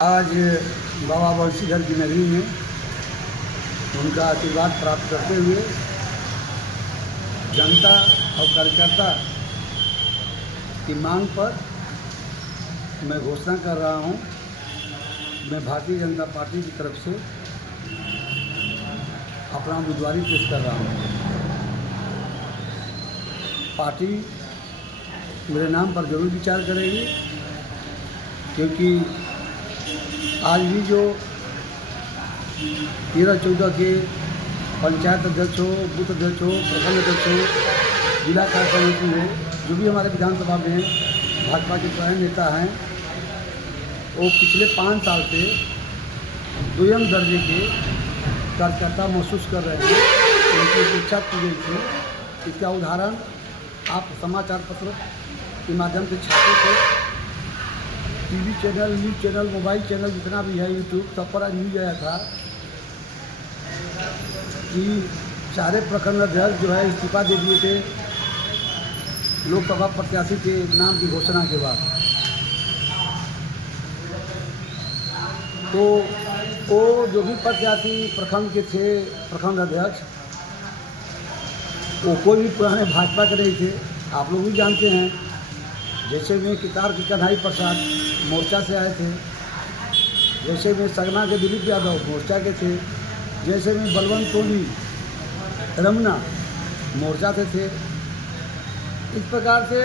आज बाबा बंशीधर की नगरी में उनका आशीर्वाद प्राप्त करते हुए जनता और कार्यकर्ता की मांग पर मैं घोषणा कर रहा हूं, मैं भारतीय जनता पार्टी की तरफ से अपना उम्मीदवारी पेश कर रहा हूं। पार्टी मेरे नाम पर जरूर विचार करेगी, क्योंकि आज भी जो 13-14 के पंचायत अध्यक्ष हो, बूथ अध्यक्ष हो, प्रखंड अध्यक्ष हो, जिला कार्य समिति हो, जो भी हमारे विधानसभा में भाजपा के पुराने नेता हैं, वो पिछले 5 साल से दुयम दर्जे के कार्यकर्ता महसूस कर रहे हैं। उनकी उपेक्षा की गई थी। इसका उदाहरण आप समाचार पत्र के माध्यम से छापे थे, TV channel, news channel, mobile channel जितना भी है, यूट्यूब, सब पर न्यूज आया था कि सारे प्रखंड अध्यक्ष जो है इस्तीफा दे दिए थे लोकसभा प्रत्याशी के नाम की घोषणा के बाद। तो वो जो भी प्रत्याशी प्रखंड के थे, प्रखंड अध्यक्ष, वो कोई भी पुराने भाजपा के नहीं थे। आप लोग भी जानते हैं, जैसे में कितार के कन्हई प्रसाद मोर्चा से आए थे, जैसे में सगना के दिलीप यादव मोर्चा के थे, जैसे में बलवंत टोली रमना मोर्चा से थे। इस प्रकार से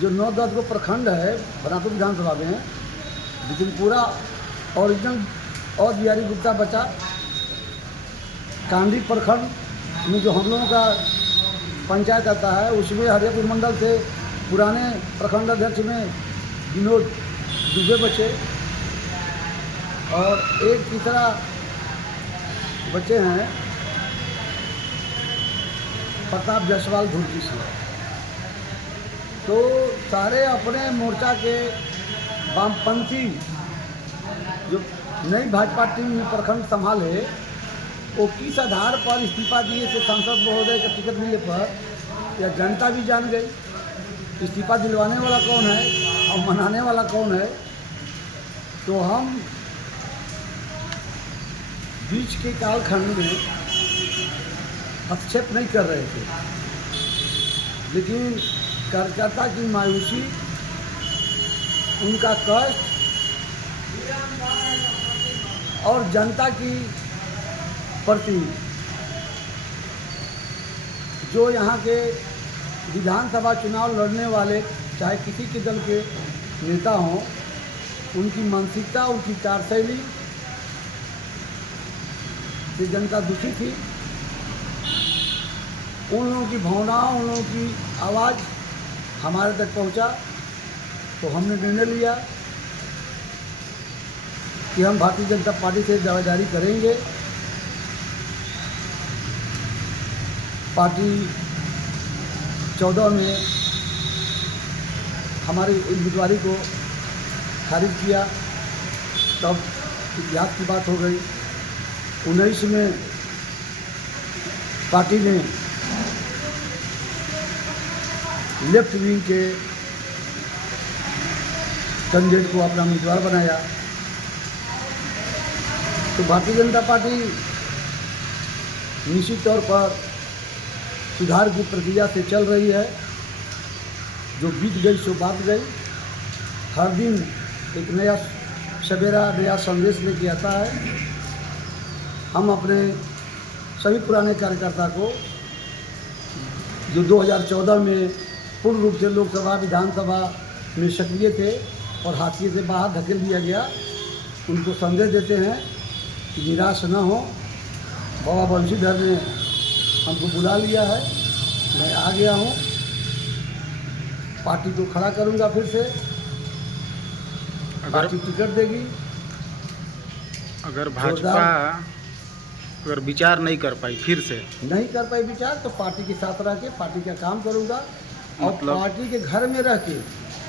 जो 9-10 को प्रखंड है बनापुर विधानसभा में, लेकिन पूरा ओरिजिनल और बिहारी गुप्ता बचा। कांडी प्रखंड में जो हम लोगों का पंचायत आता है, उसमें हरियापुर मंडल से पुराने प्रखंड अध्यक्ष में विनोद दुबे बचे, और एक तीसरा बचे हैं प्रताप जायसवाल धुर्की से। तो सारे अपने मोर्चा के वामपंथी जो नई भाजपा टीम में प्रखंड संभाले, वो किस आधार पर इस्तीफा दिए थे सांसद महोदय का टिकट मिलने पर, या जनता भी जान गई। इस्तीफा दिलवाने वाला कौन है और मनाने वाला कौन है। तो हम बीच के कालखंड में हस्तक्षेप नहीं कर रहे थे, लेकिन कार्यकर्ता की मायूसी, उनका कष्ट और जनता की प्रति जो यहाँ के विधानसभा चुनाव लड़ने वाले चाहे किसी के दल के नेता हों, उनकी मानसिकता, उनकी कार्यशैली से जनता दुखी थी। उन लोगों की भावना, उन लोगों की आवाज़ हमारे तक पहुंचा, तो हमने निर्णय लिया कि हम भारतीय जनता पार्टी से दावेदारी करेंगे। पार्टी 14 में हमारी उम्मीदवारी को खारिज किया, तब इतिहास की बात हो गई। 19 में पार्टी ने लेफ्ट विंग के कैंडिडेट को अपना उम्मीदवार बनाया। तो भारतीय जनता पार्टी निश्चित तौर पर सुधार की प्रक्रिया से चल रही है। जो बीत गई सो बात गई। हर दिन एक नया सवेरा, नया संदेश लेके आता है। हम अपने सभी पुराने कार्यकर्ता को जो 2014 में पूर्ण रूप से लोकसभा, विधानसभा में सक्रिय थे और हाशिए से बाहर धकेल दिया गया, उनको संदेश देते हैं कि निराश न हो। बाबा बंशीधर ने हमको बुला लिया है, मैं आ गया हूँ, पार्टी को खड़ा करूँगा फिर से, पार्टी टिकट देगी। अगर भाजपा अगर विचार नहीं कर पाई, फिर से नहीं कर पाई विचार, तो पार्टी के साथ रह के पार्टी का काम करूँगा, और पार्टी के घर में रह के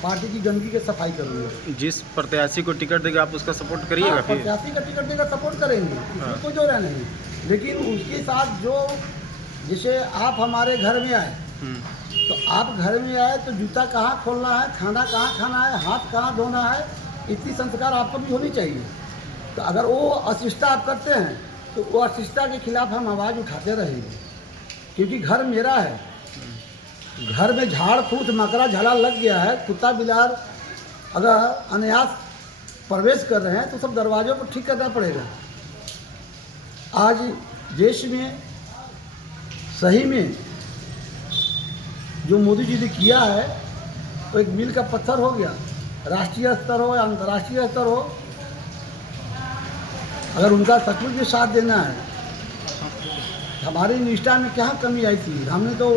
पार्टी की गंदगी की सफाई करूँगा। जिस प्रत्याशी को टिकट देगा आप उसका सपोर्ट करिएगा। हाँ, फिर प्रत्याशी का टिकट देगा सपोर्ट करेंगे, इसमें कोई जोड़ा नहीं। लेकिन उसके साथ जो, जैसे आप हमारे घर में आए, तो आप घर में आए तो जूता कहाँ खोलना है, खाना कहाँ खाना है, हाथ कहाँ धोना है, इतनी संस्कार आपको भी होनी चाहिए। तो अगर वो अशिष्टा आप करते हैं तो वो अशिष्टा के खिलाफ हम आवाज़ उठाते रहेंगे, क्योंकि घर मेरा है। घर में झाड़ फूट मकरा झाला लग गया है, कुत्ता बिलार अगर अनायास प्रवेश कर रहे हैं तो सब दरवाज़ों को ठीक करना पड़ेगा। आज देश में सही में जो मोदी जी ने किया है वो एक मील का पत्थर हो गया। राष्ट्रीय स्तर हो या अंतर्राष्ट्रीय स्तर हो, अगर उनका सचमुच में साथ देना है, हमारी निष्ठा में क्या कमी आई थी। हमने तो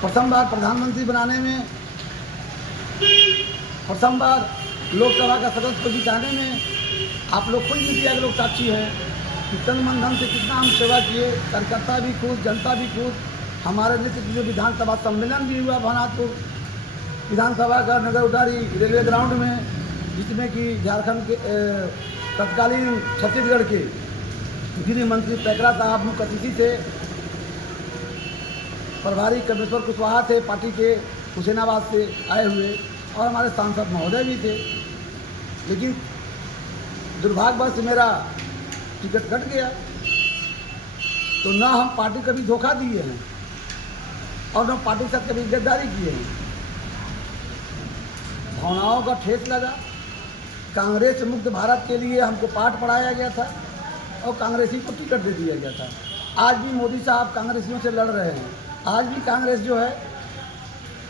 प्रथम बार प्रधानमंत्री बनाने में, प्रथम बार लोकसभा का सदस्य को जिताने में आप लोग खुद मीडिया के लोग साक्षी हैं कि तन मन धन से कितना हम सेवा किए। कार्यकर्ता भी खुद, जनता भी खुद। हमारे नेतृत्व जो विधानसभा सम्मेलन भी हुआ भवनाथपुर विधानसभा का नगर उटारी रेलवे ग्राउंड में, जिसमें कि झारखंड के तत्कालीन छत्तीसगढ़ के गृह मंत्री पैकरा साहब मुख्य अतिथि थे, प्रभारी कमेश्वर कुशवाहा थे पार्टी के हुसैनाबाद से आए हुए, और हमारे सांसद महोदय भी थे। लेकिन दुर्भाग्यवश मेरा टिकट कट गया। तो ना हम पार्टी कभी धोखा दिए हैं और न पार्टी के साथ कभी गद्दारी किए हैं। भावनाओं का ठेस लगा। कांग्रेस मुक्त भारत के लिए हमको पाठ पढ़ाया गया था और कांग्रेसी को टिकट दे दिया गया था। आज भी मोदी साहब कांग्रेसियों से लड़ रहे हैं। आज भी कांग्रेस जो है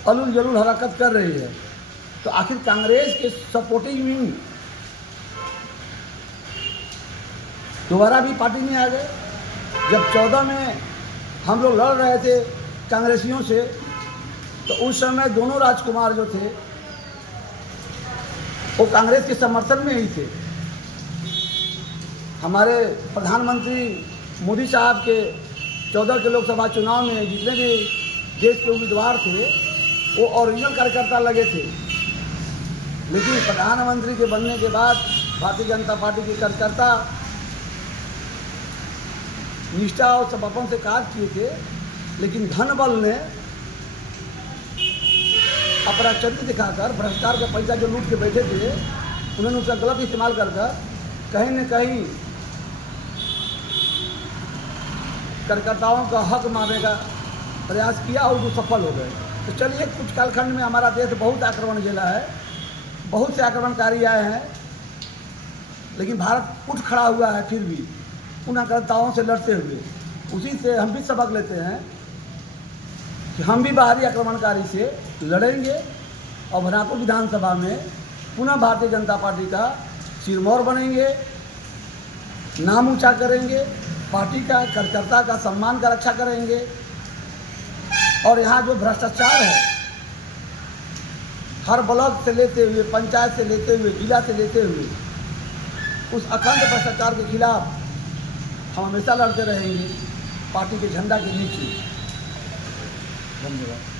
अलुल जलूल हरकत कर रही है। तो आखिर कांग्रेस के सपोर्टिंग विंग दोबारा भी पार्टी में आ गए। जब 14 में हम लोग लड़ रहे थे कांग्रेसियों से, तो उस समय दोनों राजकुमार जो थे वो कांग्रेस के समर्थन में ही थे। हमारे प्रधानमंत्री मोदी साहब के 14 के लोकसभा चुनाव में जितने भी देश के उम्मीदवार थे वो ओरिजिनल कार्यकर्ता लगे थे। लेकिन प्रधानमंत्री के बनने के बाद भारतीय जनता पार्टी के कार्यकर्ता निष्ठा और समर्पण से कार्य किए थे, लेकिन धन बल ने अपना चरित्र दिखाकर भ्रष्टाचार का पैसा जो लूट के बैठे थे, उन्होंने उसका गलत इस्तेमाल कर कहीं न कहीं कार्यकर्ताओं का हक मारने का प्रयास किया और वो सफल हो गए। तो चलिए, कुछ कालखंड में हमारा देश बहुत आक्रमण झेला है, बहुत से आक्रमणकारी आए हैं, लेकिन भारत उठ खड़ा हुआ है फिर भी उन आक्रमणकारियों से लड़ते हुए। उसी से हम भी सबक लेते हैं कि हम भी बाहरी आक्रमणकारी से लड़ेंगे और भवनाथपुर विधानसभा में पुनः भारतीय जनता पार्टी का सिरमौर बनेंगे, नाम ऊंचा करेंगे, पार्टी का कार्यकर्ता का सम्मान का रक्षा करेंगे। और यहाँ जो भ्रष्टाचार है, हर ब्लॉक से लेते हुए, पंचायत से लेते हुए, जिला से लेते हुए, उस अखंड भ्रष्टाचार के खिलाफ हम हमेशा लड़ते रहेंगे पार्टी के झंडा के नीचे। धन्यवाद।